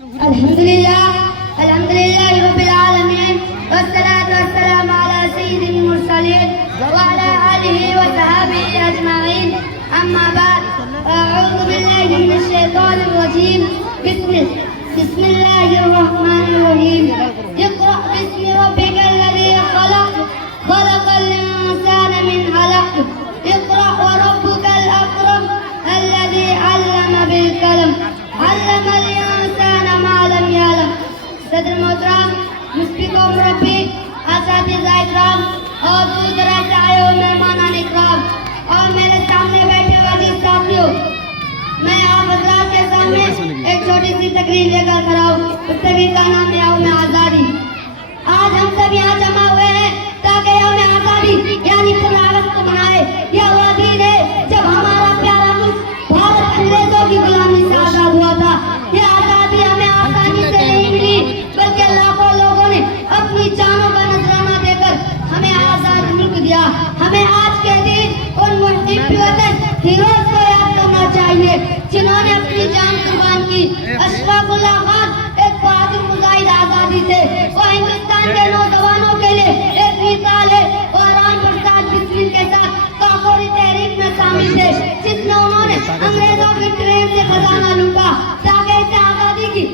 الحمدللہ رب العالمین والصلاة والسلام علی سید المرسلین وعلی آلہ وصحابہ اجمعین اما بعد اعوذ باللہ من الشیطان الرجیم بسم اللہ الرحمن الرحیم اقرأ باسم ربک الذی خلق خلق الانسان من علق اقرأ وربک الاکرم الذی علم بالقلم علم الانسان ما لم يعلم. صدر محترم مفتی قوم ربی اساتذہ اکرام اور دور دراز سے آئے ہوئے مہمانان اکرام اور میرے سامنے بیٹھے عزیز ساتھیوں، میں آپ حضرات کے سامنے ایک چھوٹی سی تقریر لے کر کھڑا ہوں. اس تقریر کا نام ہے یوم آزادی. آج ہم سب یہاں جمع ہوئے ہیں تاکہ یوم آزادی یعنی 15 اگست کو منائے. یہ وہ دن ہے جب ہمارا پیارا ملک بھارت انگریزوں کی غلامی سے آزاد ہوا تھا. یہ آزادی ہمیں آسانی سے نہیں ملی بلکہ لاکھوں لوگوں نے اپنی جانوں کا نذرانہ دے کر ہمیں آزاد ملک دیا. ہمیں آج کے دن ان محب وطن ہیروز کو یاد کرنا چاہیے جنہوں نے اپنی جان قربان کی. اشفاق اللہ خان ایک بہادر مجاہد آزادی تھے. وہ ہندوستان کے نوجوانوں کے لیے ایک مثال ہے. وہ رام پرساد بسمل کے ساتھ کاکوری تحریک میں شامل تھے جس میں انہوں نے انگریزوں کی ٹرین سے خزانہ لوٹا تاکہ اسے آزادی کی